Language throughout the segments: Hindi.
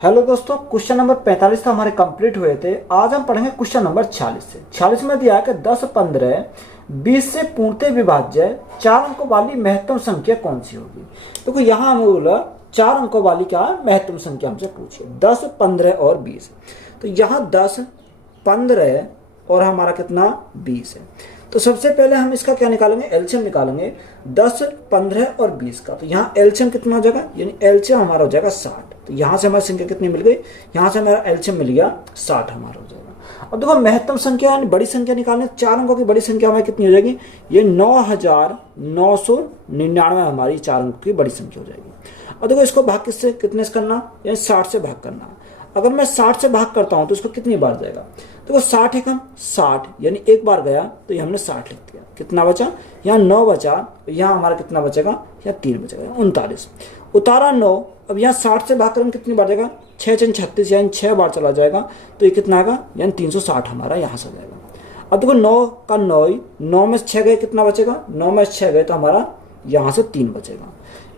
हेलो दोस्तों, क्वेश्चन नंबर 45 तो हमारे कंप्लीट हुए थे। आज हम पढ़ेंगे क्वेश्चन नंबर 46 से। 46 में दिया है कि 10, 15, 20 से पूर्णतः विभाज्य 4 अंकों वाली महत्तम संख्या कौन सी होगी। देखो यहाँ हमें बोला 4 अंकों वाली क्या महत्तम संख्या हमसे पूछिए, 10, 15 और 20। तो यहाँ 10, 15 और हमारा कितना 20 है। तो सबसे पहले हम इसका क्या निकालेंगे, एलसीएम निकालेंगे 10, 15 और 20 का। तो यहाँ एलसीएम कितना हो जाएगा, यानी एलसीएम हमारा हो जाएगा 60। तो यहाँ से हमारी संख्या कितनी मिल गई, यहाँ से हमारा एलसीएम मिल गया 60 हमारा हो जाएगा। अब देखो महत्तम संख्या यानी बड़ी संख्या निकालने, 4 अंकों की बड़ी संख्या हमारी कितनी हो जाएगी, ये 9999 हमारी 4 अंकों की बड़ी संख्या हो जाएगी। अब देखो इसको भाग किससे कितने से करना, यानी 60 से भाग करना। अगर मैं 60 से भाग करता हूं तो इसको कितनी बार जाएगा, देखो 60 एकम 60, यानी एक बार गया तो ये हमने 60 लिख दिया। कितना बचा, यहाँ 9 बचा, यहाँ हमारा कितना बचेगा, यहाँ 3 बचेगा 39। उतारा 9, अब यहाँ 60 से भाग करेंगे कितनी बार जाएगा, 6 6 36, यानी 6 बार चला जाएगा। तो ये कितना आएगा, यानी 360 हमारा यहाँ से जाएगा। अब देखो 9 का 9 में 6 गए कितना बचेगा, 9 में 6 गए तो हमारा यहाँ से 3 बचेगा।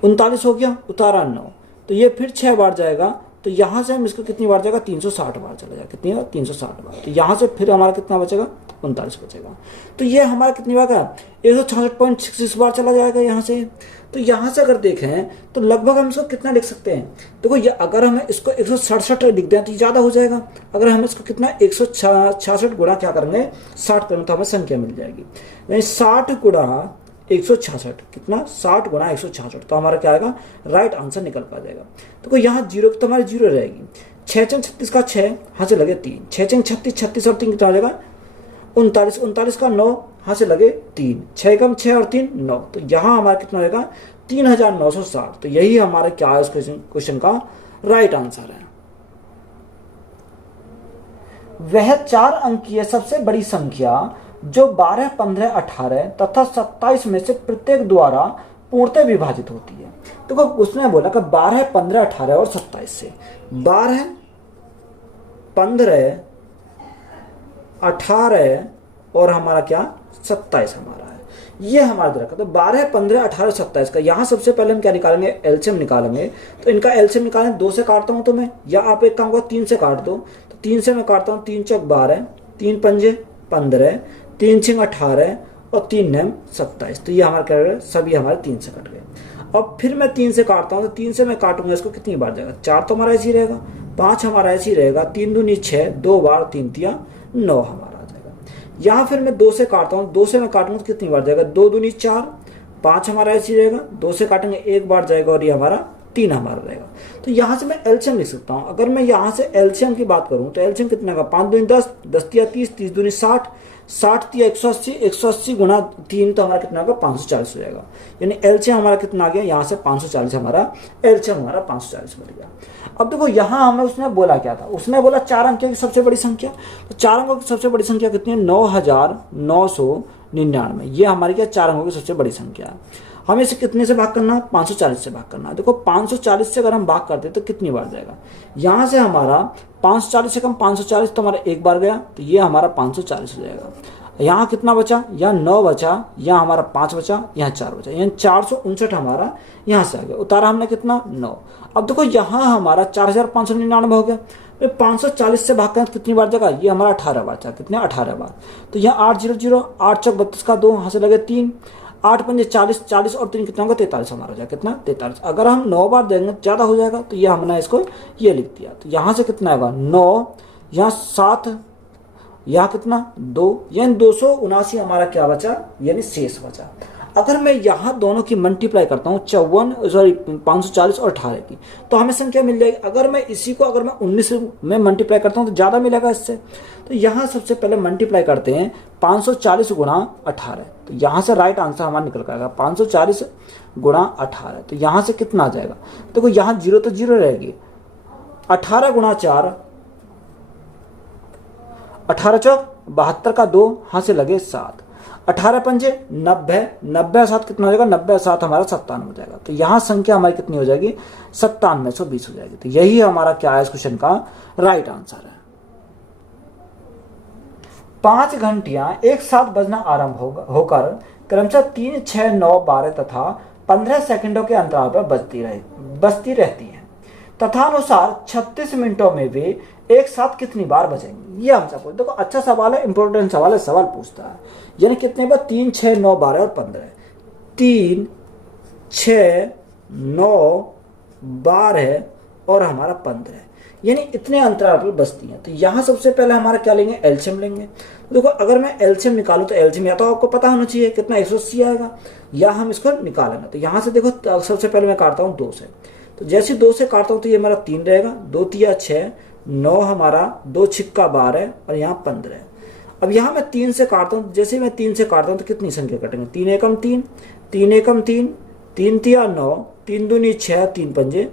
39 हो गया, उतारा 9, तो ये फिर 6 बार जाएगा। तो यहाँ से हम इसको कितनी बार जाएगा, 360 बार चला जाएगा। कितनी बार, 360 बार। तो यहाँ से फिर हमारा कितना बचेगा, 39 बचेगा। तो ये हमारा कितनी बार का 166.66 बार चला जाएगा यहाँ से। तो यहाँ से अगर देखें तो लगभग हम इसको कितना लिख सकते हैं, देखो ये अगर हमें इसको 167 लिख दें तो ज़्यादा हो जाएगा। अगर हम इसको कितना 166 गुणा क्या करेंगे 60 करेंगे तो हमें संख्या मिल जाएगी, यानी 60 गुणा 166, कितना 60 गुणा 166। तो हमारा क्या आएगा, राइट आंसर निकल पा जाएगा। तो यहाँ जीरो तो हमारी जीरो रहेगी। 6 6 36 का 6 हाथ से लगे 3, 6 6 36, 36 और 3 कितना हो जाएगा 39, 39 का 9 हाथ से लगे 3, 6 कम 6 और 3 9। तो यहाँ हमारा कितना हो जाएगा 3960। तो यही हमारा क्या है इस क्वेश्चन का राइट आंसर है। वह 4 अंकीय सबसे बड़ी संख्या जो 12, 15, 18 तथा 27 में से प्रत्येक द्वारा पूर्णतः विभाजित होती है। तो उसने बोला कि 12, 15, 18 और 27 से 12, 15, 18 और हमारा क्या 27 हमारा है, ये हमारा दे रखा। तो 12, 15, 18, 27 का यहाँ सबसे पहले हम क्या निकालेंगे, एलसीएम निकालेंगे। तो इनका एलसीएम निकालें, 2 से काटता हूँ तो मैं, या आप एक काम करो 3 से काट दो। तो 3 से मैं काटता हूँ, 3 चौक 12, 3 पंजे 15, 3 छिंग 18 और 3 नम 27। तो ये हमारे क्या है, सभी हमारे 3 से कट गए। अब फिर मैं 3 से काटता हूँ, तो 3 से मैं काटूंगा इसको कितनी बार जाएगा, 4 तो हमारा ऐसे ही रहेगा, 5 हमारा ऐसे ही रहेगा, 3 दूनी 6, 2 बार 3 तिया 9 हमारा आ जाएगा। यहाँ फिर मैं 2 से काटता हूँ, 2 से मैं काटूंगा तो कितनी बार जाएगा, 2 दूनी 4, 5 हमारा ऐसे ही रहेगा, 2 से काटेंगे 1 बार जाएगा और ये हमारा 3 हमारा रहेगा। तो यहाँ से मैं एलसीएम लिख सकता हूँ। अगर मैं यहाँ से एलसीएम की बात करूँ तो एलसीएम कितना का, 5 दूनी 10, 10 तिया 30, 30 दूनी 60, 60 तिया 180, 180 गुणा 3 तो हमारा कितना होगा 540 हो जाएगा। यानी एलसीएम हमारा कितना आ गया, यहाँ से 540 हमारा एलसीएम हमारा 540 बन गया। अब देखो यहाँ हमें उसने बोला क्या था, उसने बोला 4 अंक की सबसे बड़ी संख्या। तो 4 अंकों की सबसे बड़ी संख्या कितनी है, 9999। ये हमारी क्या 4 अंकों की सबसे बड़ी संख्या है। हमें इसे कितने से भाग करना है, 540 से भाग करना है। देखो 540 से अगर हम भाग करते हैं तो कितनी बार जाएगा, यहाँ से हमारा 540 से कम 540 तो हमारा एक बार गया, तो ये हमारा 540 हो जाएगा। यहाँ कितना बचा, यहाँ 9 बचा, यहाँ हमारा 5 बचा, यहाँ 4 बचा, यानी 459 हमारा यहाँ से आ गया। उतारा हमने कितना 9। अब देखो यहाँ हमारा 4599 हो गया। 540 से भाग करें तो कितनी बार जाएगा, ये हमारा 18 बार था, कितने 18 बार। तो यहाँ 800, 8 चौक 32 का 2 यहाँ से लगे 3, 8 पंजे 40, 40 और 3 कितना होगा 43 हमारा जाएगा, कितना 43। अगर हम 9 बार देंगे ज़्यादा हो जाएगा, तो ये हमने इसको ये लिख दिया। तो यहाँ से कितना होगा 9, यहाँ 7, यहाँ कितना 2, यानी 279 हमारा क्या बचा, यानी शेष बचा। अगर मैं यहाँ दोनों की मल्टीप्लाई करता हूँ 540 और 18 की, तो हमें संख्या मिल जाएगी। अगर मैं इसी को अगर मैं 19 में मल्टीप्लाई करता हूँ तो ज़्यादा मिलेगा इससे। तो यहाँ सबसे पहले मल्टीप्लाई करते हैं 540 गुणा 18। तो यहाँ से राइट आंसर हमारा निकल कर आएगा 540 गुणा 18। तो यहाँ से कितना आ जाएगा, देखो यहाँ जीरो तो जीरो रहेगी, 18 गुणा 4, 18 चौक 72 का 2 हाथ से लगे 7, 18 पंजे 90, 90 7 कितना हो जाएगा, 90 7 हमारा 57 हो जाएगा। तो यहाँ संख्या हमारी कितनी हो जाएगी, 9720 हो जाएगी। तो यही हमारा क्या है इस क्वेश्चन का राइट आंसर है। 5 घंटियां एक साथ बजना आरंभ होकर क्रमशः 3, 6, 9, 12 तथा 15 सेकंडों के अंतराल पर बजती रहती हैं। तथानुसार 36 मिनटों में वे एक साथ कितनी बार बजेंगे। ये हमसे पूछा। देखो अच्छा सवाल है, इंपॉर्टेंट सवाल है, सवाल पूछता है। यानी कितने बार, 3, 6, 9, 12 और 15। 3, 6, 9, 12 और हमारा 15, यानी इतने अंतराल पर बजती हैं। तो यहाँ सबसे पहले हमारा क्या लेंगे, एलसीएम लेंगे। देखो अगर मैं एलसीएम निकालूं तो एलसीएम या तो आपको पता होना चाहिए कितना 180 आएगा, या हम इसको निकालेंगे। तो यहाँ से देखो सबसे पहले मैं काटता हूँ 2 से। तो जैसे 2 से काटता हूँ तो ये हमारा 3 रहेगा, 2 तिया 6, 9 हमारा, 2 छिक्का 12 और यहाँ 15। अब यहाँ मैं 3 से काटता हूँ, जैसे मैं 3 से काटता हूँ तो कितनी संख्या कटेंगे, 3 एकम 3, 3 एकम 3, 3 तिया 9, 3 दूनी 6, 3 पंजे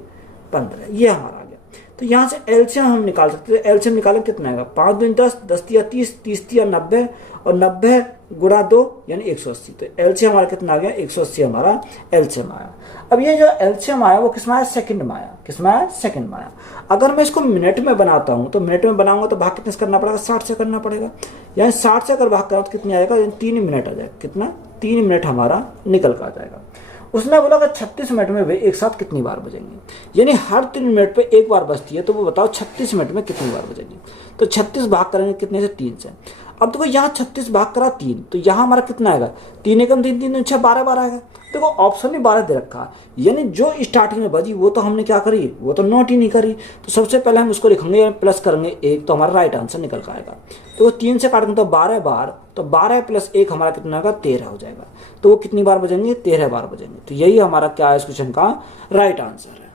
15। ये हमारा आ गया। तो यहाँ से एलसीएम हम निकाल सकते हैं। एलसीएम निकालें कितना आएगा, 5 दूनी 10, 10 तिया 30, 30 तिया 90 और 90 गुणा 2 यानी 180। तो एलसीएम हमारा कितना आ गया, 180 हमारा एलसीएम आया। अब ये जो एलसीएम आया वो किसमें आया, सेकंड में आया। किसमें आया, सेकंड में आया। अगर मैं इसको मिनट में बनाता हूँ तो मिनट में बनाऊंगा तो भाग कितने से करना पड़ेगा, 60 से करना पड़ेगा। यानी 60 से अगर भाग करा तो कितनी आएगा, 3 मिनट आ जाएगा। कितना, 3 मिनट हमारा निकल कर आ जाएगा। उसने बोला कि 36 मिनट में वे एक साथ कितनी बार बजेंगे, यानी हर 3 मिनट पे एक बार बजती है। तो वो बताओ 36 मिनट में कितनी बार बजेंगे। तो 36 भाग करेंगे कितने से, 3 से। अब देखो यहाँ 36 भाग करा 3, तो यहाँ हमारा कितना आएगा, 3 एकम 3, 3 6, 12 बार आएगा। देखो ऑप्शन में 12 दे रखा है, यानी जो स्टार्टिंग में बजी वो तो हमने क्या करी, वो तो नोट ही नहीं करी। तो सबसे पहले हम उसको लिखेंगे, प्लस करेंगे 1, तो हमारा राइट आंसर निकल कर आएगा। तो 3 से काटेंगे तो 12 बार, तो 12 प्लस 1 हमारा कितना होगा, 13 हो जाएगा। तो वो कितनी बार बजेंगे, 13 बार बजेंगे। तो यही हमारा क्या है इस क्वेश्चन का राइट आंसर है।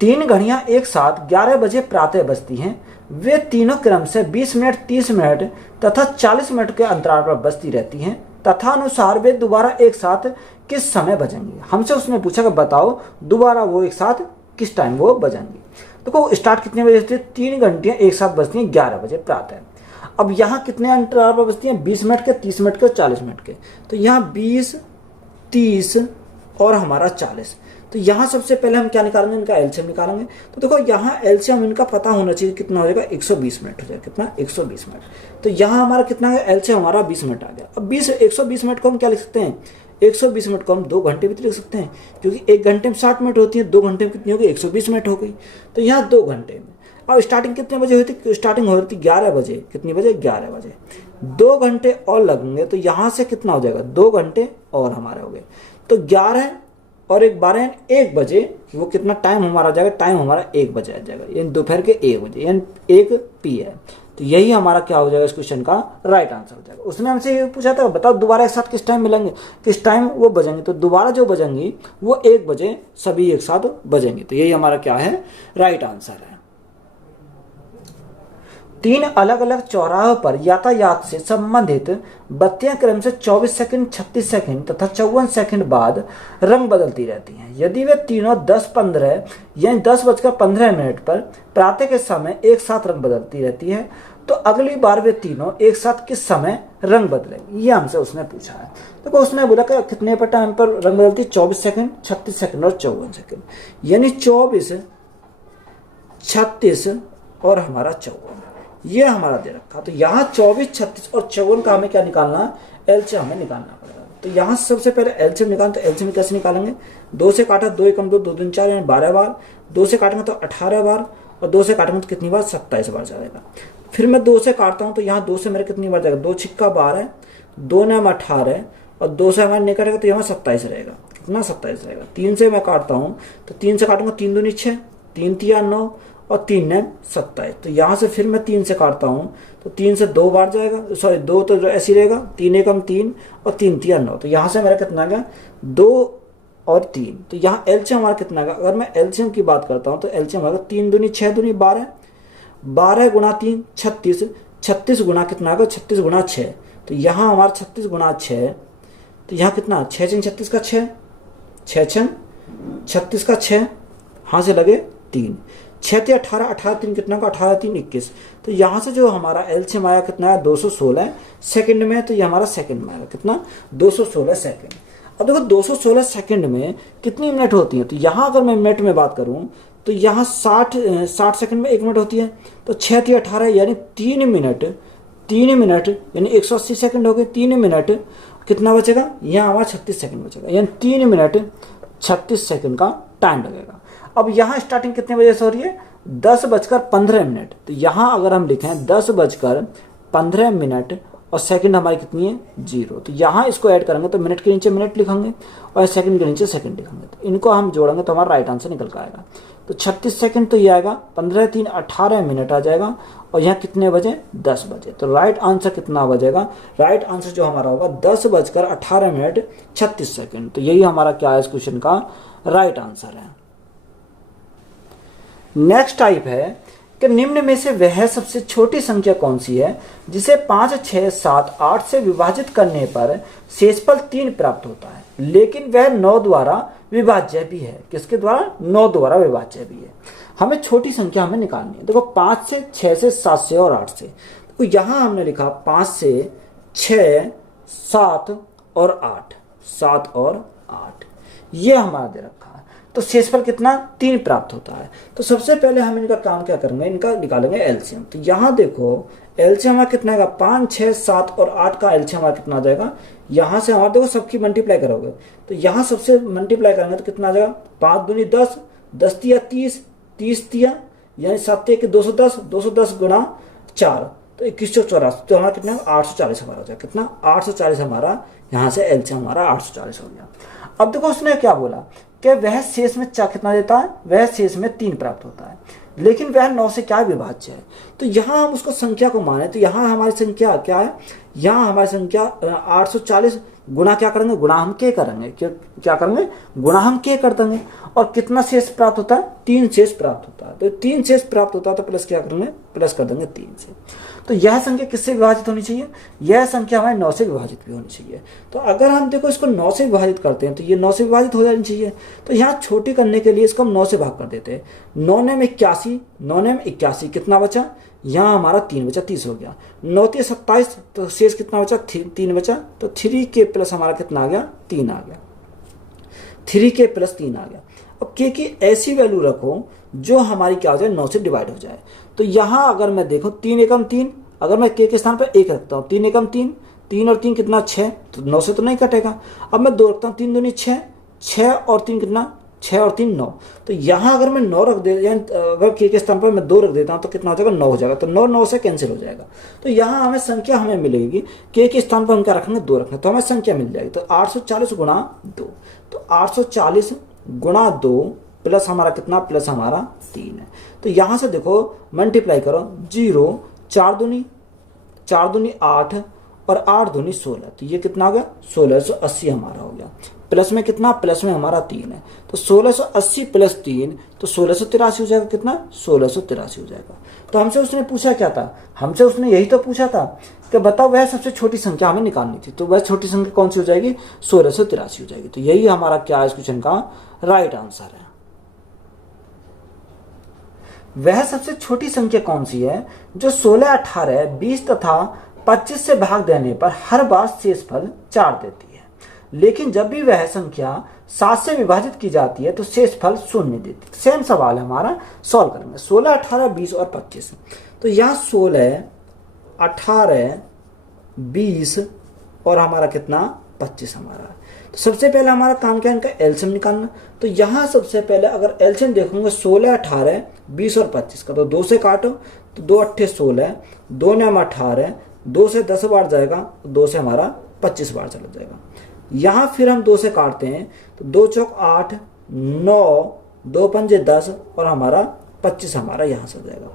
3 घड़ियां एक साथ 11 बजे प्रातः बजती हैं। वे तीनों क्रम से 20 मिनट, 30 मिनट तथा 40 मिनट के अंतराल पर बजती रहती हैं तथा अनुसार वे दोबारा एक साथ किस समय बजेंगी। हमसे उसने पूछा कि बताओ दोबारा वो एक साथ किस टाइम वो बजेंगी। देखो स्टार्ट कितने बजे होती है, 3 घंटियां एक साथ बजती हैं 11 बजे प्रातः। अब यहाँ कितने अंतराल पर बजती हैं, 20 मिनट के, 30 मिनट के और 40 मिनट के। तो यहाँ 20, 30 और हमारा 40। तो यहाँ सबसे पहले हम क्या निकालेंगे, इनका एलसीएम निकालेंगे। तो देखो यहाँ एलसीएम इनका पता होना चाहिए कितना हो जाएगा, 120 मिनट हो जाएगा। कितना, 120 मिनट। तो यहाँ हमारा कितना है, एलसीएम हमारा 20 मिनट आ गया। अब 120 मिनट को हम क्या लिख सकते हैं, 120 मिनट को हम 2 घंटे भी तो लिख सकते हैं, क्योंकि 1 घंटे में 60 मिनट होती है, 2 घंटे में कितनी होगी, 120 मिनट हो गई। तो यहाँ 2 घंटे में। अब स्टार्टिंग कितने बजे हुई थी, स्टार्टिंग हो रही थी 11 बजे। कितनी बजे, 11 बजे। 2 घंटे और लगेंगे तो यहाँ से कितना हो जाएगा, 2 घंटे और हमारे हो गए। तो 11 और 1 12 1 बजे, वो कितना टाइम हमारा जाएगा, टाइम हमारा 1 बजे आ जाएगा, यानी दोपहर के 1 बजे, यानी 1 PM। तो यही हमारा क्या हो जाएगा इस क्वेश्चन का राइट आंसर हो जाएगा। उसने हमसे ये पूछा था बताओ दोबारा एक साथ किस टाइम मिलेंगे, किस टाइम वो बजेंगे। तो दोबारा जो बजेंगी वो 1 बजे सभी एक साथ बजेंगे। तो यही हमारा क्या है, राइट आंसर है। 3 अलग अलग चौराहों पर यातायात से संबंधित बत्तियां क्रम से 24 सेकंड, 36 सेकंड तथा 54 सेकंड बाद रंग बदलती रहती हैं। यदि वे तीनों 10:15 यानी 10:15 पर प्रातः के समय एक साथ रंग बदलती रहती है तो अगली बार वे तीनों एक साथ किस समय रंग बदलेंगे, ये हमसे उसने पूछा है। तो उसने बोला कि कितने पर टाइम पर रंग बदलती है, 24 सेकंड, 36 सेकंड और 54 सेकंड, यानी 24, 36 और हमारा 54 ये हमारा दे रखा। तो यहाँ 24, 36 और 54 का हमें क्या निकालना है, एलसीएम हमें निकालना पड़ेगा। तो यहाँ सबसे पहले एलसीएम निकालें। तो एलसीएम कैसे निकालेंगे, 2 से काटा, 2 एकम 2, 2 दूनी 4 यानी 12 बार। 2 से काटेंगे तो 18 बार और 2 से काटेंगे तो कितनी बार, 27 बार जाएगा। फिर मैं 2 से काटता हूँ तो यहाँ 2 से मेरे कितनी बार जाएगा, 2 छिक्का 12, 2 ने 18 और 2 से हमारे नहीं कटेगा तो यहाँ 27 रहेगा। कितना, 27 रहेगा। 3 से मैं काटता हूँ तो 3 से काटूंगा, 3 दूनी 6, 3 तिया 9 और 3 ने 27। तो यहाँ से फिर मैं 3 से काटता हूँ तो 3 से 2 बार जाएगा, सॉरी 2 तो ऐसे ही रहेगा, 3 एकम 3 और 3 तिया 9। तो यहाँ से मेरा कितना आ गया, 2 और 3। तो यहाँ एलसीएम हमारा कितना आ गया, अगर मैं एलसीएम की बात करता हूँ तो एलसीएम आएगा 3 दूनी 6 दूनी 12, 12 गुणा 3 36, 36 गुणा कितना आएगा, 36 गुणा 6। तो यहाँ हमारा 36 गुणा 6, तो यहाँ कितना, 6 छन 36 का 6, 6 छन 36 का 6, यहाँ से लगे 3, 6 ते 18, 18 3 कितना का, 18 3 21। तो यहाँ से जो हमारा एलसीएम आया कितना है, 216 सेकंड में। तो ये हमारा सेकंड में आएगा कितना, 216 सेकंड। अब देखो 216 सेकंड में कितनी मिनट होती है। तो यहाँ अगर मैं मिनट में बात करूँ तो यहाँ 60 सेकंड में 1 मिनट होती है। तो 6 ते 18 यानी 3 मिनट यानी 180 सेकंड हो गए। 3 मिनट कितना बचेगा, यहाँ हमारा 36 सेकंड बचेगा, यानी 3 मिनट 36 सेकंड का टाइम लगेगा। अब यहाँ स्टार्टिंग कितने बजे से हो रही है, 10:15। तो यहाँ अगर हम लिखें 10:15 और सेकंड हमारी कितनी है 0, तो यहाँ इसको ऐड करेंगे तो मिनट के नीचे मिनट लिखेंगे और सेकंड के नीचे सेकंड लिखेंगे, तो इनको हम जोड़ेंगे तो हमारा राइट आंसर निकल कर आएगा। तो 36 सेकंड तो ये आएगा, 15 3 18 मिनट आ जाएगा और यहाँ कितने बजे 10 बजे। तो राइट आंसर कितना बजेगा, राइट आंसर जो हमारा होगा 10:18 36 सेकंड। तो यही हमारा क्या है इस क्वेश्चन का राइट आंसर है। नेक्स्ट टाइप है कि निम्न में से वह सबसे छोटी संख्या कौन सी है जिसे 5 6 7 8 से विभाजित करने पर शेषफल 3 प्राप्त होता है, लेकिन वह 9 द्वारा विभाज्य भी है। किसके द्वारा, 9 द्वारा विभाज्य भी है। हमें छोटी संख्या हमें निकालनी है। देखो 5 से 6 से 7 से और 8 से, तो यहाँ हमने लिखा 5 से 6 7 और 8, 7 और 8 ये हमारा दे रखा है। तो शेषफल कितना 3 प्राप्त होता है। तो सबसे पहले हम इनका काम क्या करेंगे, इनका निकालेंगे एलसीएम। तो यहाँ देखो एलसीएम हमारा कितना आएगा, 5 6 7 और 8 का एलसीएम हमारा कितना आ जाएगा, यहाँ से हमारा देखो सबकी मल्टीप्लाई करोगे तो यहाँ सबसे मल्टीप्लाई करेंगे तो कितना आ जाएगा, 5 दूनी 10, 10 तिया 30, 30 तिया यानी 7 के 210, 210 गुणा 4 तो 2184, तो हमारा कितना 840 हमारा हो जाएगा। कितना 840 हमारा यहाँ से एलसीएम हमारा 840 हो गया। अब देखो उसने क्या बोला कि वह शेष में कितना देता है, वह शेष में 3 प्राप्त होता है, लेकिन वह 9 से क्या विभाज्य है। तो यहाँ हम उसको संख्या को माने तो यहाँ हमारी संख्या क्या है, यहाँ हमारी संख्या 840 गुणा क्या करेंगे, गुणा हम के करेंगे, क्या करेंगे गुणा हम के कर देंगे और कितना शेष प्राप्त होता है, 3 शेष प्राप्त होता है। तो 3 शेष प्राप्त होता है तो प्लस क्या करेंगे, प्लस कर देंगे 3 से। तो यह संख्या किससे विभाजित होनी चाहिए, यह संख्या हमारे 9 से विभाजित भी होनी चाहिए। तो अगर हम देखो इसको 9 से विभाजित करते हैं तो ये 9 से विभाजित हो जानी चाहिए। तो यहाँ छोटी करने के लिए इसको हम 9 से भाग कर देते हैं। 9 में 81, 9 में 81 कितना बचा, यहाँ हमारा 3 बचा, 30 हो गया। 9 3 27 तो शेष कितना बचा, 3 बचा। तो 3 के प्लस हमारा कितना आ गया, 3 आ गया। 3 के प्लस 3 आ गया। अब के की ऐसी वैल्यू रखो जो हमारी क्या हो जाए, 9 से डिवाइड हो जाए। तो यहाँ अगर मैं देखूँ 3 एकम 3, अगर मैं के स्थान पर 1 रखता हूँ, 3 एकम 3, 3 और 3 कितना 6, तो 9 से तो नहीं कटेगा। अब मैं 2 रखता हूँ, 3 दूनी 6, 6 और 3 कितना 6 और 3 9। तो यहाँ अगर मैं 9 रख दे, अगर के स्थान पर मैं 2 रख देता हूँ तो कितना हो जाएगा, 9 हो जाएगा। तो 9 से कैंसिल हो जाएगा। तो यहाँ हमें संख्या हमें मिलेगी, के स्थान पर हम क्या रखेंगे, 2 रखेंगे तो हमें संख्या मिल जाएगी। तो 840 गुणा 2, तो 840 गुणा 2 प्लस हमारा कितना, प्लस हमारा 3 है। तो यहाँ से देखो मल्टीप्लाई करो, 0 4 दूनी 8 और 8 दूनी 16, तो ये कितना हो गया 1680 हमारा हो गया। प्लस में कितना, प्लस में हमारा 3 है। तो 1680 प्लस 3 तो 1683 हो जाएगा। कितना 1683 हो जाएगा। तो हमसे उसने पूछा क्या था, हमसे उसने यही तो पूछा था कि बताओ वह सबसे छोटी संख्या हमें निकालनी थी। तो वह छोटी संख्या कौन सी हो जाएगी, 1683 हो जाएगी। तो यही हमारा क्या है इस क्वेश्चन का राइट आंसर है। वह सबसे छोटी संख्या कौन सी है जो 16 18 20 तथा 25 से भाग देने पर हर बार शेषफल 4 देती है, लेकिन जब भी वह संख्या 7 से विभाजित की जाती है तो शेषफल 0 देती है। सेम सवाल है हमारा, सॉल्व करेंगे। 16 18 20 और 25, तो यहाँ 16 18 20 और हमारा कितना 25 हमारा। तो सबसे पहले हमारा काम क्या है, इनका एलसीएम निकालना। तो यहाँ सबसे पहले अगर एलसीएम देखोगे 16 18 20 और 25 का, तो 2 से काटो तो 2 8 16, 2 9 18, 2 से 10 बार जाएगा, 2 से हमारा 25 बार चला जाएगा। यहाँ फिर हम 2 से काटते हैं तो 2 चौक 8, 9, 2 पंजे 10 और हमारा 25 हमारा यहाँ से जाएगा।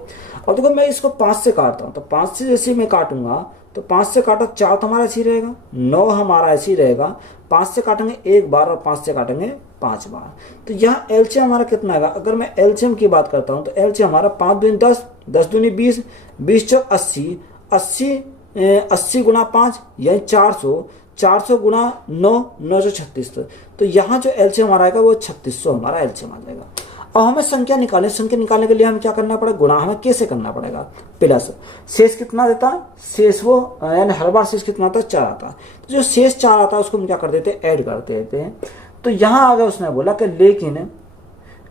अब देखो मैं इसको 5 से काटता हूँ, तो 5 से जैसे मैं काटूंगा तो 5 से काटा 4 तो हमारा ऐसे ही रहेगा, 9 हमारा ऐसे ही रहेगा। 5 से काटेंगे 1 बार और 5 से काटेंगे 5 बार। तो यहाँ एलसीएम हमारा कितना आएगा, अगर मैं एलसीएम की बात करता हूँ तो एलसीएम हमारा 5 दूनी 10, 10 दूनी 20, 20 चौक 80, 80 गुणा 5 यानी 400, 400 गुणा 9, 936। तो यहाँ जो एलसीएम हमारा आएगा वो 3600 हमारा एलसीएम आ जाएगा। अब हमें संख्या निकालने के लिए हमें क्या करना पड़ेगा, गुणा हमें कैसे करना पड़ेगा, प्लस शेष कितना देता है, शेष वो यानी हर बार शेष कितना आता है 4 आता है। तो जो शेष 4 आता है उसको हम क्या कर देते हैं, ऐड कर देते हैं। तो यहाँ आगे उसने बोला कि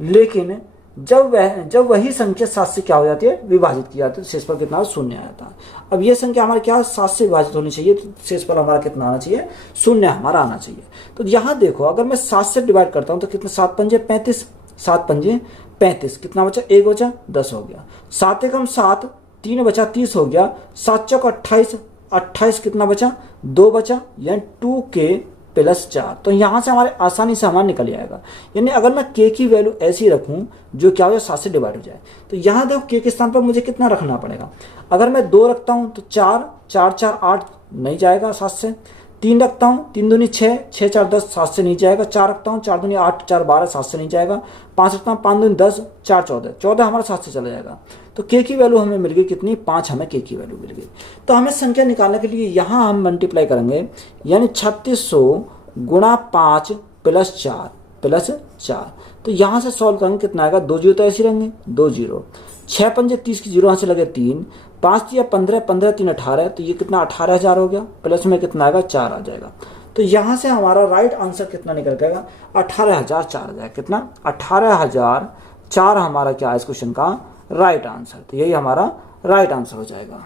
लेकिन जब वही संख्या 7 से क्या हो जाती है, विभाजित की जाती है, तो शेषफल कितना 0 आता है। अब ये संख्या हमारे क्या 7 से विभाजित होनी चाहिए, तो शेषफल हमारा कितना आना चाहिए, 0 हमारा आना चाहिए। तो यहाँ देखो अगर मैं 7 से डिवाइड करता हूँ तो कितना 7 पंजे 35, 7 पंजे 35, कितना बचा 1 बचा 10 हो गया। 7 एकम 7, 3 बचा 30 हो गया। 7 चौक 28, 28 कितना बचा 2 बचा, यानी 2k प्लस 4। तो यहाँ से हमारे आसानी से हमारा निकल जाएगा। यानी अगर मैं k की वैल्यू ऐसी रखूँ जो क्या हो जाए 7 से डिवाइड हो जाए, तो यहाँ देखो k के स्थान पर मुझे कितना रखना पड़ेगा। अगर मैं 2 रखता हूँ तो 4, 4 4 8 नहीं जाएगा 7 से। 3 रखता हूँ, 3 दूनी 6, 6 4 10 7 से नहीं जाएगा। 4 रखता हूँ, 4 दूनी 8, 4 12 7 से नहीं जाएगा। 5 रखता हूँ, 5 दूनी 10, 4 14, 14 हमारा 7 से चला जाएगा। तो k की वैल्यू हमें मिल गई कितनी, 5 हमें k की वैल्यू मिल गई। तो हमें संख्या निकालने के लिए यहाँ हम मल्टीप्लाई करेंगे, यानी 3600 गुणा 5 प्लस 4। तो यहाँ से सॉल्व करेंगे कितना आएगा, 2 जीरो तो ऐसे रहेंगे, 2 जीरो। 6 पंजे 30 की जीरो यहाँ से लगे 3, 5 या 15, 15 3 18, तो ये कितना 18,000 हो गया। प्लस में कितना आएगा 4 आ जाएगा। तो यहाँ से हमारा राइट आंसर कितना निकल जाएगा, 18,004 आ जाएगा। कितना 18,004 हमारा क्या है इस क्वेश्चन का राइट आंसर। तो यही हमारा राइट आंसर हो जाएगा।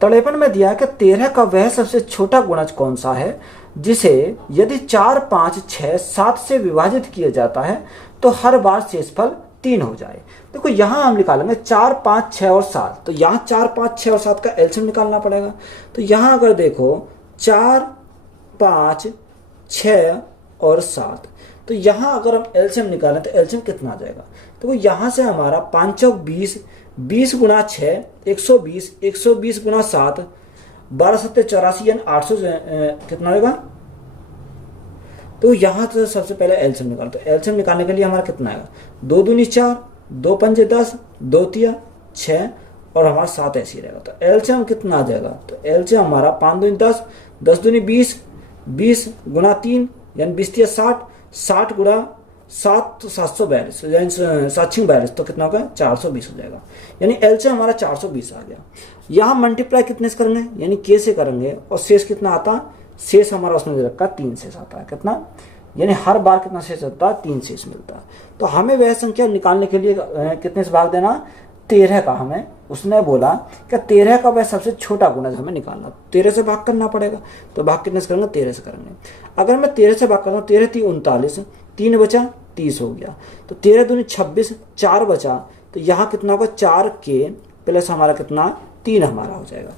53 में दिया है कि 13 का वह सबसे छोटा गुणज कौन सा है जिसे यदि 4 5 6 7 से विभाजित किया जाता है तो हर बार शेषफल 3 हो जाए। देखो यहाँ हम निकालेंगे 4 5 6 और 7, तो यहाँ 4 5 6 और 7 का एलसीएम निकालना पड़ेगा। तो यहाँ अगर देखो 4 5 6 और 7, तो यहाँ अगर हम एलसीएम निकालें तो एलसीएम कितना आ जाएगा। तो यहाँ से हमारा 5 चौक 20, 20 गुणा 6 120, 120 गुणा 7 12 सत्ते 84, यानी 800 कितना होगा। तो यहाँ से सबसे पहले एलसीएम निकालो। तो एलसीएम निकालने के लिए हमारा कितना आएगा, 2 दूनी 4, 2 पंजे 10, 2 तिया 6 और हमारा 7 ऐसे ही रहेगा। तो एलसीएम कितना आ जाएगा, तो एलसीएम हमारा 5 दूनी 10, 10 दूनी 20, 20 गुणा 3 यानी 20 तिया 60, 60 गुणा 7 तो 742, यानी 742, तो कितना होगा 420 हो जाएगा। यानी एलसीएम हमारा 420 आ गया। यहाँ मल्टीप्लाई कितने से करेंगे, यानी के से करेंगे, और शेष कितना आता, शेष हमारा उसमें दे रखा 3 शेष आता है। कितना, यानी हर बार कितना शेष आता है, 3 शेष मिलता है। तो हमें वह संख्या निकालने के लिए कितने से भाग देना, 13 का। हमें उसने बोला कि 13 का वह सबसे छोटा गुणज हमें निकालना, 13 से भाग करना पड़ेगा। तो भाग कितने से करेंगे, 13 से करेंगे। अगर मैं 13 से भाग करता हूँ, 13 3 39, 3 बचा 30 हो गया। तो 13 दूनी 26, 4 बचा, तो यहाँ कितना होगा 4k प्लस हमारा कितना 3 हमारा हो जाएगा।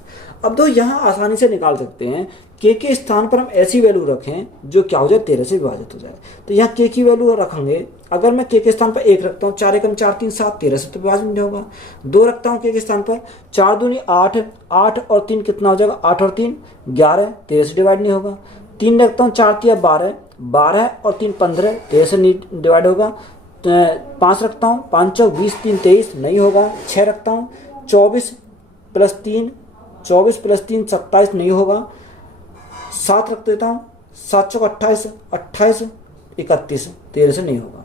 अब तो यहाँ आसानी से निकाल सकते हैं, k के स्थान पर हम ऐसी वैल्यू रखें जो क्या हो जाए 13 से विभाजित हो जाए। तो यहाँ k की वैल्यू रखेंगे, अगर मैं k के स्थान पर 1 रखता हूँ, 4 एकम 4 3 7, 13 से तो विभाजित नहीं होगा। 2 रखता हूँ k के स्थान पर, 4 दूनी 8, 8 और 3 कितना हो जाएगा, 8 और 3 11, 13 से डिवाइड नहीं होगा। 3 रखता हूँ, 4 तिया 12, 12 और 3 15, 13 से नहीं डिवाइड होगा। 5 रखता हूँ, 5 चौक 20, 3 23 नहीं होगा। 6 रखता हूँ, 24 प्लस 3 27 नहीं होगा। 7 रख देता हूँ, 7 चौक 28, 28 31 13 से नहीं होगा।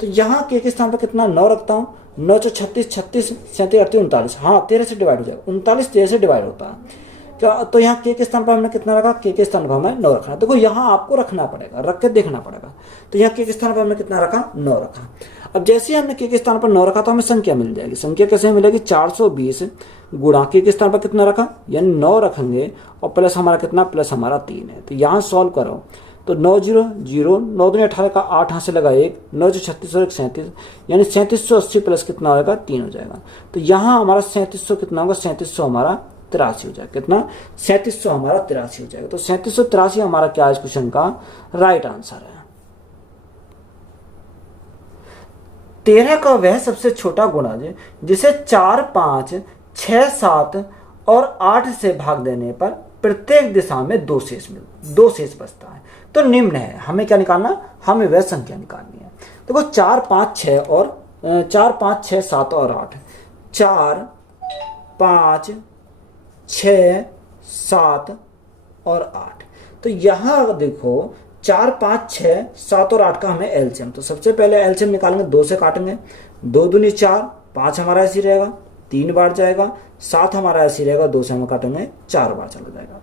तो यहाँ के स्थान पर कितना 9 रखता हूँ, 9 चौक 36, 36 37 38 39, हाँ 13 से डिवाइड हो जाएगा। 39 13 से डिवाइड होता है क्या। तो यहाँ के स्थान पर हमने कितना रखा, के स्थान पर हमें 9 रखना। देखो यहाँ आपको रखना पड़ेगा, रख के देखना पड़ेगा। तो यहाँ के स्थान पर हमने कितना रखा, 9 रखा। अब जैसे ही हमने के स्थान पर 9 रखा तो हमें संख्या मिल जाएगी। संख्या कैसे मिलेगी, 420 गुणा के स्थान पर कितना रखा, यानी 9 रखेंगे और प्लस हमारा कितना, प्लस हमारा 3 है। तो यहाँ सॉल्व करो तो 9 0 0, 9 दूनी 18 का 8 यहाँ से लगा 1, 9 36 और 1 37, यानी 3780 प्लस कितना होगा 3 हो जाएगा। तो यहाँ हमारा 3700 कितना होगा, 3700 हमारा 83 हो जाएगा। कितना, 3700 हमारा 83 हो जाएगा। तो 3783 हमारा क्या है इस क्वेश्चन का राइट आंसर है। 13 का वह सबसे छोटा गुणज जिसे 4 5 6 7 और 8 से भाग देने पर प्रत्येक दिशा में 2 शेष बचता है तो निम्न है। हमें क्या निकालना, हमें वह संख्या निकालनी है। देखो 4 5 6 और 4 5 6 7 और 8, 4 5 6 7 और 8। तो यहाँ देखो 4 5 6 7 और 8 का हमें एलसीएम, तो सबसे पहले एलसीएम निकालेंगे, 2 से काटेंगे, 2 दूनी 4, 5 हमारा ऐसी रहेगा, 3 बार जाएगा, 7 हमारा ऐसी रहेगा, 2 से हम काटेंगे 4 बार चला जाएगा।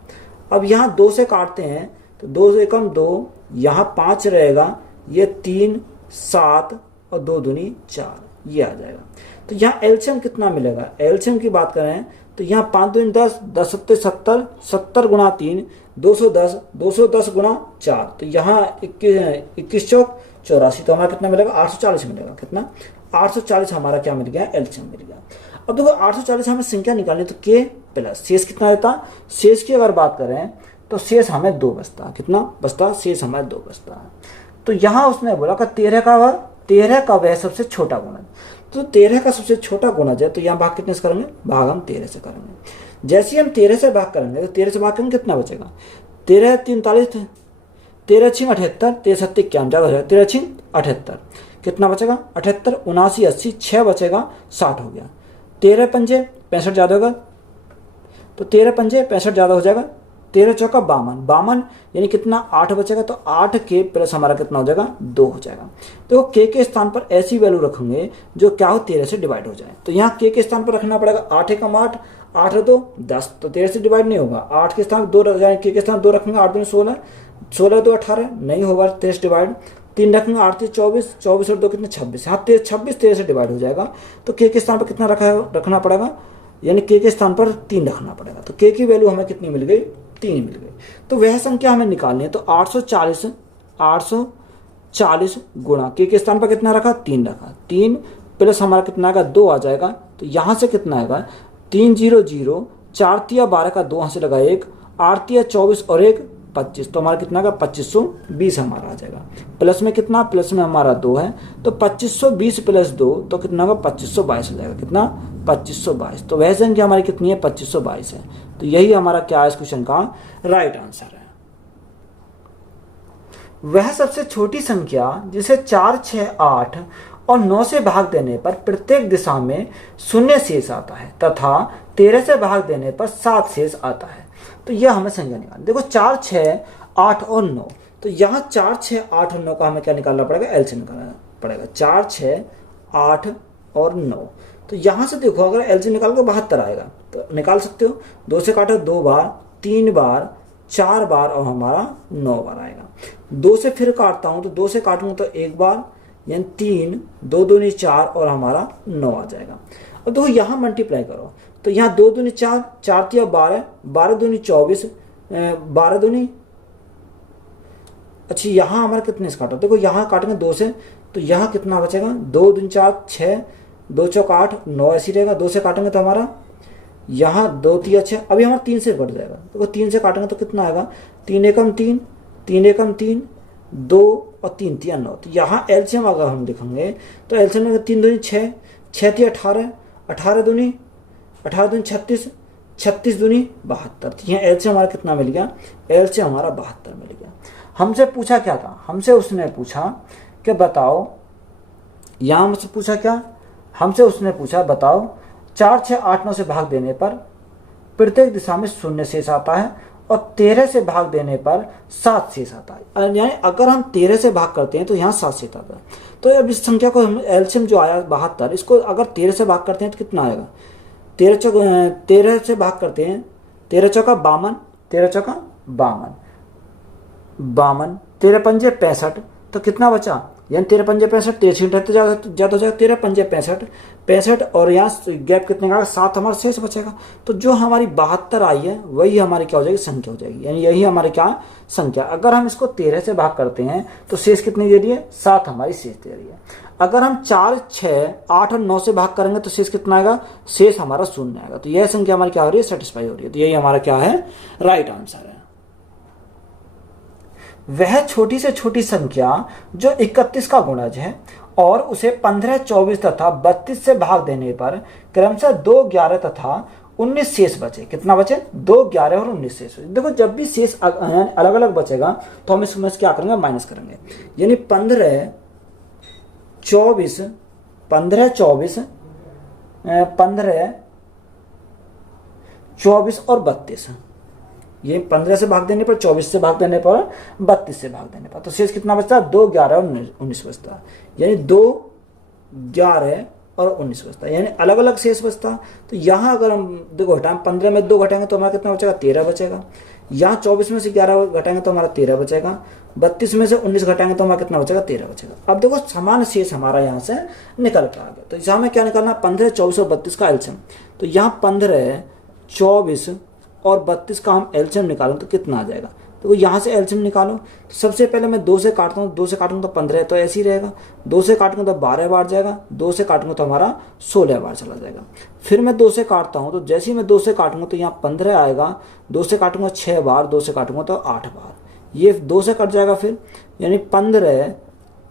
अब यहाँ 2 से काटते हैं तो 2 से कम 2, यहाँ 5 रहेगा, ये 3 7 और 2 दूनी 4, ये आ जाएगा। तो यहाँ एलसीएम कितना मिलेगा, एलसीएम की बात करें तो यहाँ 5 दूनी 10, 10 सत्ते 70, 70 गुणा 3 210, 210 गुणा 4, तो यहाँ 21 चौक 84, तो हमारा कितना मिलेगा 840 मिलेगा। कितना 840 हमारा क्या मिल गया, एलसीएम मिल गया। अब देखो 840 हमें संख्या निकालनी, तो के प्लस शेष कितना रहता, शेष की अगर बात करें तो शेष हमें 2 बचता। कितना बचता, शेष हमें 2 बचता है। तो यहाँ उसने बोला कि 13 का वह सबसे छोटा गुणज, तो 13 का सबसे छोटा गुणज है, तो यहाँ भाग कितने से करेंगे, भाग हम 13 से करेंगे। जैसे ही हम 13 से भाग करेंगे तो 13 से भाग करेंगे कितना बचेगा, 13 3 43, 13 6 78, 13 7 51 ज़्यादा हो जाएगा, 13 6 78 कितना बचेगा 78, 79 80 6 बचेगा 60 हो गया। 13 पंजे 65 ज़्यादा होगा, तो 13 पंजे 65 ज़्यादा हो जाएगा, 13 चौका 52 यानी कितना 8 बचेगा, तो 8 के प्लस हमारा कितना हो जाएगा 2 हो जाएगा। तो के स्थान पर ऐसी वैल्यू रखेंगे जो क्या हो 13 से डिवाइड हो जाए। तो यहाँ के स्थान पर रखना पड़ेगा 8 एकम 8, 8 है तो 10, तो 13 से डिवाइड नहीं होगा। 8 के स्थान 2 के स्थान 2 रखेंगे, 8 2 16, 16 2 18 नहीं होगा 13 से डिवाइड। 3 रखेंगे 8 3 24, 24 और 2 कितने 26, हाँ 26 13 से डिवाइड हो जाएगा। तो के स्थान पर कितना रखना पड़ेगा, यानी के स्थान पर 3 रखना पड़ेगा। तो के की वैल्यू हमें कितनी मिल गई, 3 मिल गई। तो वह संख्या हमें निकालनी है, तो 840 गुणा के स्थान पर कितना रखा, 3 रखा, 3 प्लस हमारा कितना आएगा 2 आ जाएगा। तो यहाँ से कितना आएगा 3 0 0, 4 तिया 12 का 2 यहाँ से लगा 1, 8 तिया 24 और 1 25, तो हमारा कितना का 2520 हमारा आ जाएगा। प्लस में कितना, प्लस में हमारा 2 है, तो 2520 प्लस 2 तो कितना होगा 2522 हो जाएगा। कितना 2522, तो वह संख्या हमारी कितनी है 2522 है। तो यही हमारा क्या है इस क्वेश्चन का राइट आंसर है। वह सबसे छोटी संख्या जिसे 4 6 8 और 9 से भाग देने पर प्रत्येक दिशा में 0 शेष आता है तथा 13 से भाग देने पर 7 शेष आता है। तो यह हमें संख्या निकालनी। देखो 4 6 8 और 9, तो यहाँ 4 6 8 और 9 का हमें क्या निकालना पड़ेगा, एलसीएम निकालना पड़ेगा। 4 6 8 और 9, तो यहाँ से देखो अगर एलसीएम निकाल के 72 आएगा तो निकाल सकते हो। 2 से काटो 2 बार, 3 बार, 4 बार और हमारा 9 बार आएगा। 2 से फिर काटता हूँ तो 2 से काटूंगा तो 1 बार यानी 3, 2 दूनी 4 और हमारा 9 आ जाएगा। और देखो यहाँ मल्टीप्लाई करो तो यहाँ 2 दूनी 4, 4 तिया 12, 12 दूनी 24, 12 दूनी, अच्छा यहाँ हमारा कितने से काटा, देखो यहाँ काटेंगे 2 से तो यहाँ कितना बचेगा 2 दूनी 4 6, 2 चौक 8 9 ऐसी रहेगा। 2 से काटेंगे तो हमारा यहाँ 2 तिया 6, अभी हमारा 3 से कट जाएगा। देखो 3 से काटेंगे तो कितना आएगा 3 एकम 3, 3 एकम 3, 2 और 3 तिया 9। तो यहाँ एलसीएम अगर हम लिखेंगे तो एलसीएम में 3 दूनी 6, 6 तिया 18, 18 दूनी 36, 36 दूनी 72। तो यहाँ एलसीएम हमारा कितना मिल गया, एलसीएम हमारा 72 मिल गया। हमसे पूछा क्या था, हमसे उसने पूछा कि बताओ, यहाँ हमसे पूछा क्या, हमसे उसने पूछा बताओ 4 6 8 9 से भाग देने पर प्रत्येक दिशा में 0 शेष आता है और 13 से भाग देने पर 7 शेष आता है। यानी अगर हम 13 से भाग करते हैं तो यहाँ 7 शेष आता है। तो अब इस संख्या को हम एलसीएम जो आया 72, इसको अगर 13 से भाग करते हैं तो कितना आएगा, 13 से भाग करते हैं, 13 चौका 52, 13 चौका 52, 13 पंजे 65, तो कितना बचा, यानी 13 पंजे 65, 13 तो ज़्यादा हो जाएगा, 13 पंजे 65 और यहाँ गैप कितने का 7 हमारा शेष बचेगा। तो जो हमारी 72 आई है वही हमारी क्या हो जाएगी, संख्या हो जाएगी, यानी यही हमारी क्या संख्या। अगर हम इसको 13 से भाग करते हैं तो शेष कितनी दे रही है, 7 हमारी शेष दे रही है। अगर हम 4 6 8 और 9 से भाग करेंगे तो शेष कितना आएगा, शेष हमारा 0 आएगा। तो यह संख्या हमारी क्या हो रही है, सेटिस्फाई हो रही है। तो यही हमारा क्या है, राइट आंसर है। वह छोटी से छोटी संख्या जो 31 का गुणज है और उसे 15 24 तथा 32 से भाग देने पर क्रमशः 2 11 तथा 19 शेष बचे। कितना बचे, 2 11 और 19 शेष। देखो जब भी शेष अलग अलग बचेगा तो हम इसमें क्या करेंगे, माइनस करेंगे। यानी 15 24 और 32, ये 15 से भाग देने पर, 24 से भाग देने पर, 32 से भाग देने पर, तो शेष कितना बचता है, 2 11 और 19 बचता है। यानी 2 11 और 19 बचता है, यानी अलग अलग शेष बचता। तो यहाँ अगर हम देखो घटाएं, 15 में 2 घटाएंगे तो हमारा कितना बचेगा, 13 बचेगा। यहाँ 24 में से 11 घटाएंगे तो हमारा 13 बचेगा। 32 में से 19 घटाएंगे तो हमारा कितना बचेगा, 13 बचेगा। अब देखो समान शेष हमारा यहाँ से निकल के आ गया। तो यहाँ में क्या निकालना, 15 24 और 32 का एलसीएम। तो यहाँ 15 24 और 32 का हम एलसीएम निकालें तो कितना आ जाएगा, तो यहाँ से एलसीएम निकालो। तो सबसे पहले मैं 2 से काटता हूँ, 2 से काटूंगा तो 15 तो ऐसे ही रहेगा, 2 से काटूंगा तो 12 बार जाएगा, 2 से काटूंगा तो हमारा 16 बार चला जाएगा। फिर मैं 2 से काटता हूँ तो जैसे ही मैं 2 से काटूंगा तो यहाँ 15 आएगा, 2 से काटूंगा 6 बार, 2 से काटूंगा तो 8 बार, ये 2 से कट जाएगा फिर, यानी 15,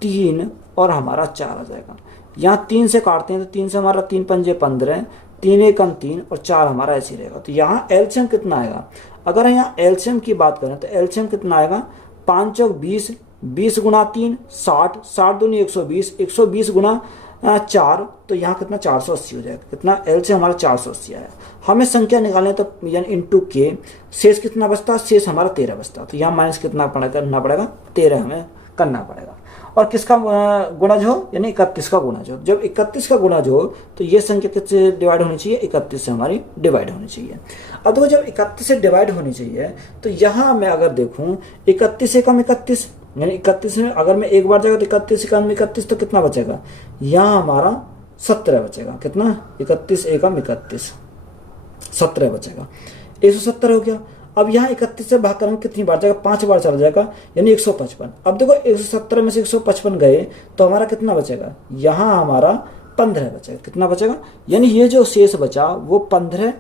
3 और हमारा 4 आ जाएगा। यहाँ 3 से काटते हैं तो 3 से हमारा 3 पंजे 15, 3 एकम 3 और 4 हमारा ऐसे ही रहेगा। तो यहाँ एलसीएम कितना आएगा, अगर यहाँ एलसीएम की बात करें तो एलसीएम कितना आएगा, 5 चौक 20, 20 गुणा 3 60, 60 दूनी 120, 120 गुणा 4 तो यहाँ कितना 480 हो जाएगा। कितना एलसीएम हमारा 480 आया। हमें संख्या निकालने तो यानी इंटू के शेष कितना बचता, शेष हमारा 13 बचता। तो यहाँ माइनस कितना करना पड़ेगा, 13 हमें करना पड़ेगा। और किसका गुणज हो, यानी 31 का गुणज हो। जब 31 का गुणज हो तो ये संख्या किससे डिवाइड होनी चाहिए, 31 से हमारी डिवाइड होनी चाहिए। अब देखो जब 31 से डिवाइड होनी चाहिए तो यहाँ मैं अगर देखूं 31 एकम 31, यानी 31 में अगर मैं एक बार जाएगा तो 31 एकम 31 तो कितना बचेगा, यहाँ हमारा 17 बचेगा। कितना, 31 एकम 31, 17 बचेगा, 170 हो गया। अब यहाँ 31 से भाग करेंगे कितनी बार जाएगा, 5 बार चला जाएगा, यानी 155। अब देखो 170 में से 155 गए तो हमारा कितना बचेगा, यहाँ हमारा 15 बचेगा। कितना बचेगा, यानी ये जो शेष बचा वो 15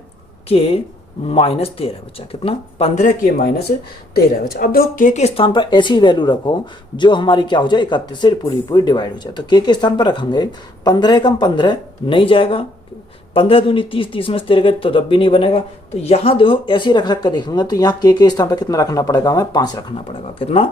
के माइनस 13 बचा। कितना, 15 के माइनस 13 बचा। अब देखो के स्थान पर ऐसी वैल्यू रखो जो हमारी क्या हो जाए, 31 से पूरी डिवाइड हो जाए। तो के स्थान पर रखेंगे 15 एकम 15 नहीं जाएगा, 15 दूनी 30, 30 में से 13 गए तो तब भी नहीं बनेगा। तो यहाँ देखो ऐसे ही रख कर देखेंगे तो यहाँ के स्थान पर कितना रखना पड़ेगा, हमें 5 रखना पड़ेगा। कितना,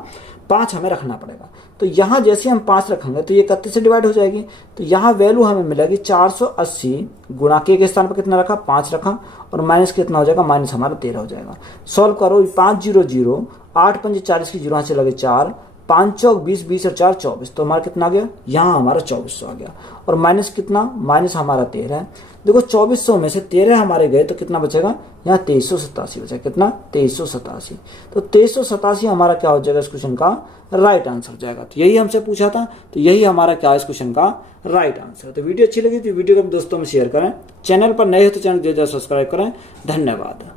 5 हमें रखना पड़ेगा। तो यहाँ जैसे हम 5 रखेंगे तो ये 31 से डिवाइड हो जाएगी। तो यहाँ वैल्यू हमें मिलेगी 480 गुणा के स्थान पर कितना रखा, 5 रखा, और माइनस कितना हो जाएगा, माइनस हमारा 13 हो जाएगा। सॉल्व करो, 5 0 0, 8 पंजे 40 की 0 से लगे 4, 5 चौक 20, 20 और 4 24, तो हमारा कितना आ गया, यहाँ हमारा 2400 आ गया। और माइनस कितना, माइनस हमारा 13 है। देखो 2400 में से 13 हमारे गए तो कितना बचेगा, यहाँ 2387 बचेगा। कितना, 2387। तो 2387 हमारा क्या हो जाएगा, इस क्वेश्चन का राइट आंसर हो जाएगा। तो यही हमसे पूछा था, तो यही हमारा क्या है इस क्वेश्चन का राइट आंसर। तो वीडियो अच्छी लगी तो वीडियो को दोस्तों में शेयर करें, चैनल पर नए हो तो चैनल जरूर सब्सक्राइब करें। धन्यवाद।